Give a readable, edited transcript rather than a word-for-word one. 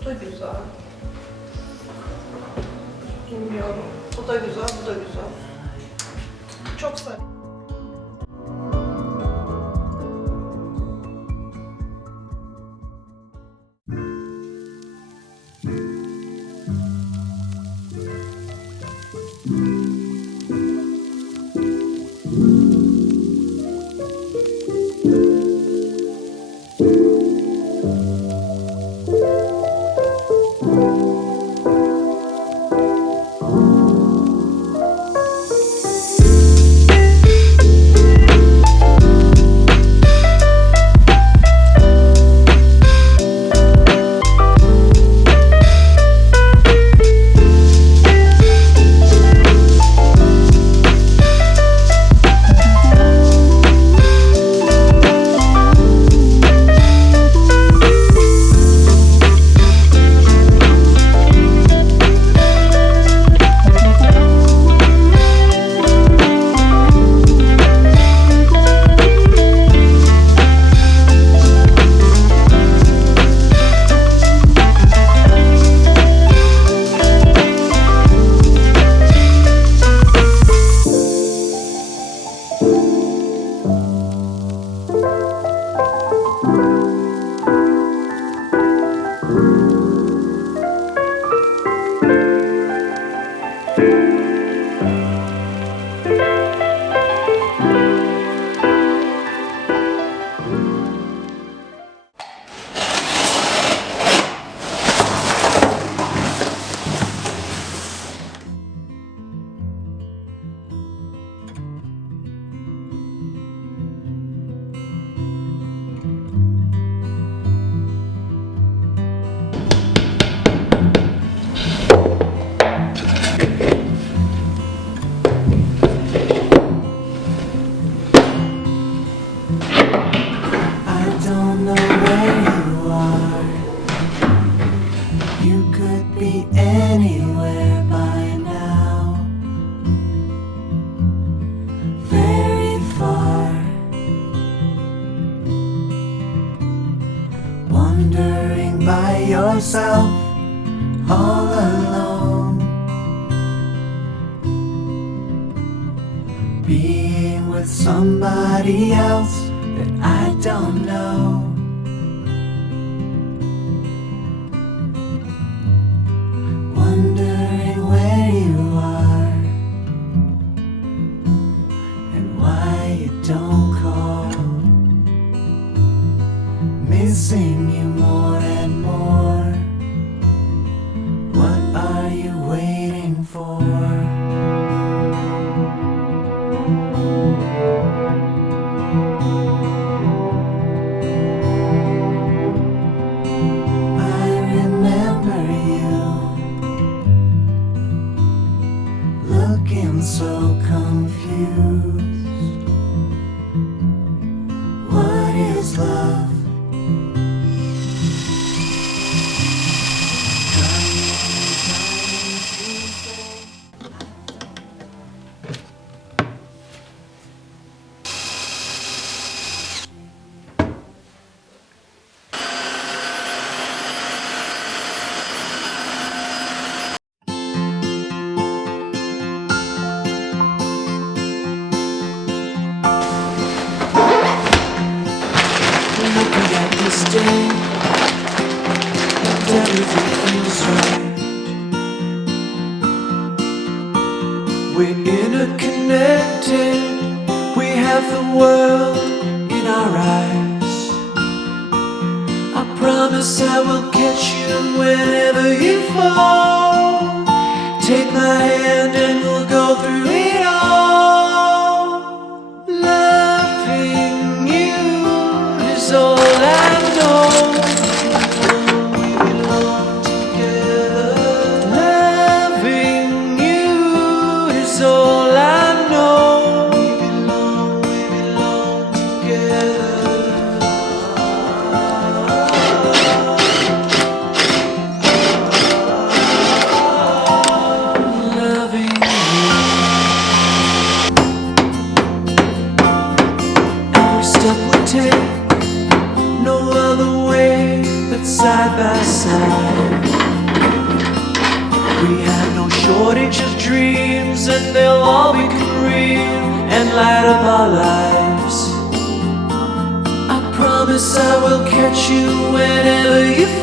Bu da güzel. Bilmiyorum. Bu da güzel, bu da güzel. Çok sarı. Wandering by yourself, all alone, being with somebody else that I don't know. Wondering where you are and why you don't call. Missing you more and more. What are you waiting for? I remember you looking so confused. What is love? Looking at this day, and everything feels right. We're interconnected, we have the world in our eyes. I promise I will catch you whenever you fall. Take my hand and we'll go through it all. Loving you is all I know. We belong together. Loving you is all I know. We belong together. Loving you. side. We have no shortage of dreams, and they'll all become real and light up our lives. I promise I will catch you whenever you